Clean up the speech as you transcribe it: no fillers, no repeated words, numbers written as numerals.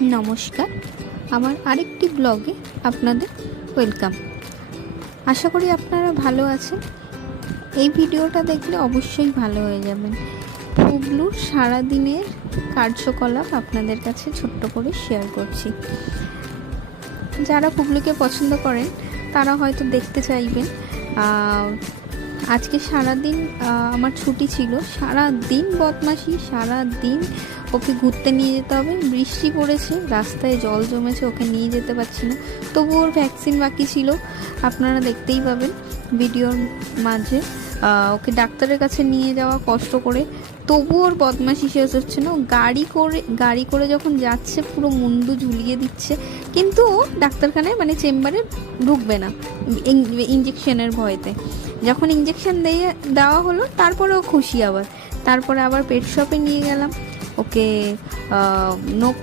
নমস্কার, আমার আরেকটি ব্লগে আপনাদের ওয়েলকাম। আশা করি আপনারা ভালো আছেন। এই ভিডিওটা দেখলে অবশ্যই ভালো হয়ে যাবেন। পুবলুর সারাদিনের কার্যকলাপ আপনাদের কাছে ছোট্ট করে শেয়ার করছি। যারা পুবলুকে পছন্দ করেন তারা হয়তো দেখতে চাইবেন। আজকে সারাদিন আমার ছুটি ছিল, সারাদিন বদমাশি, সারাদিন ওকে ঘুরতে নিয়ে যেতে হবে। বৃষ্টি পড়েছে, রাস্তায় জল জমেছে, ওকে নিয়ে যেতে পারছি না। তবু ওর ভ্যাকসিন বাকি ছিল, আপনারা দেখতেই পাবেন ভিডিওর মাঝে। ওকে ডাক্তারের কাছে নিয়ে যাওয়া কষ্ট করে, তবু ওর বদমাশি শেষ হচ্ছে না। গাড়ি করে যখন যাচ্ছে পুরো মুন্ডু ঝুলিয়ে দিচ্ছে, কিন্তু ও ডাক্তারখানায় চেম্বারে ঢুকবে না ইঞ্জেকশনের ভয়তে। যখন ইঞ্জেকশন দেওয়া হলো তারপরেও খুশি। তারপরে আবার পেট শপে নিয়ে গেলাম, ওকে নখ